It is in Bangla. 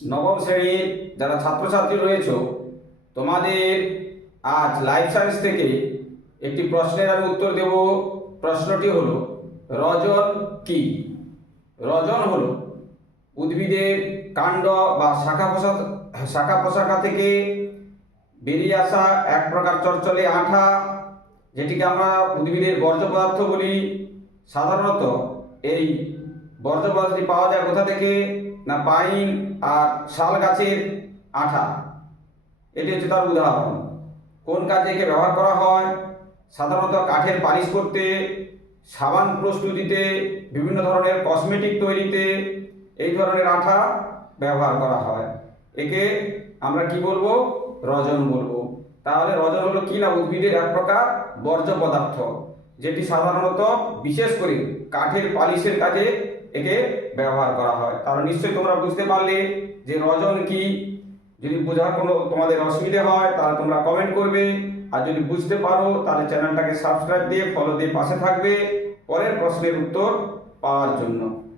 নবম শ্রেণির যারা ছাত্রছাত্রী রয়েছে, তোমাদের আজ লাইফ সায়েন্স থেকে একটি প্রশ্নের আমি উত্তর দেব। প্রশ্নটি হলো, রজন কি? রজন হলো উদ্ভিদের কাণ্ড বা শাখা প্রশাখ শাখা প্রশাখা থেকে বেরিয়ে আসা এক প্রকার চরচলে আঠা, যেটিকে আমরা উদ্ভিদের বর্জ্য পদার্থ বলি। সাধারণত এই বর্জ্য পদার্থটি পাওয়া যায় কোথা থেকে? না পাইন আর শাল গাছের আঠা। এটি হচ্ছে তার উদাহরণ। কোন কাজে একে ব্যবহার করা হয়? সাধারণত কাঠের পালিশ করতে, সাবান প্রস্তুতিতে, বিভিন্ন ধরনের কসমেটিক তৈরিতে এই ধরনের আঠা ব্যবহার করা হয়। একে আমরা কি বলব? রজন বলব। তাহলে রজন হলো কি না? উদ্ভিদের এক প্রকার বর্জ্য পদার্থ। যেটি সাধারণত বিশেষ করে কাঠের পালিশের কাজে একে ব্যবহার করা হয়। তাহলে নিশ্চয়ই তোমরা বুঝতে পারলে যে রজন কি? যদি বোঝার কোনো তোমাদের অসুবিধে হয়, তাহলে তোমরা কমেন্ট করবে। আর যদি বুঝতে পারো, তাহলে চ্যানেলটাকে সাবস্ক্রাইব দিয়ে ফলো দিয়ে পাশে থাকবে। পরের প্রশ্নের উত্তর পাওয়ার জন্য।